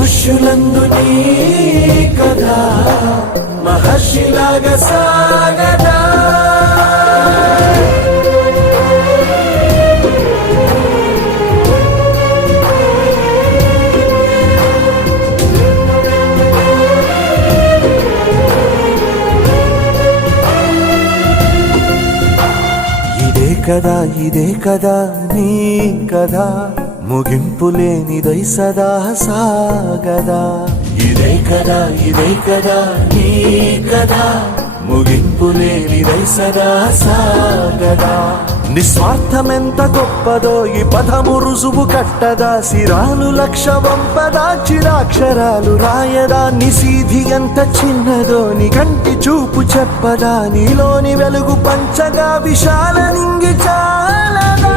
ఋషులందు నీ కదా మహర్షిలాగా సాగదా. ఇదే కదా నీ కదా ముగింపు లేనిదై సదా సాగదా. ఇదే కదా నీ కదా ముగింపు లేనిదై సదా సాగదా. నిస్వార్థమెంత గొప్పదో ఈ పదము రుజువు కట్టదా. సిరాలు లక్ష వంపదా చిరాక్షరాలు రాయదా. నిశీధి ఎంత చిన్నదో నీ కంటి చూపు చెప్పదా. నీలోని వెలుగు పంచగా విశాల నింగి చాలదా.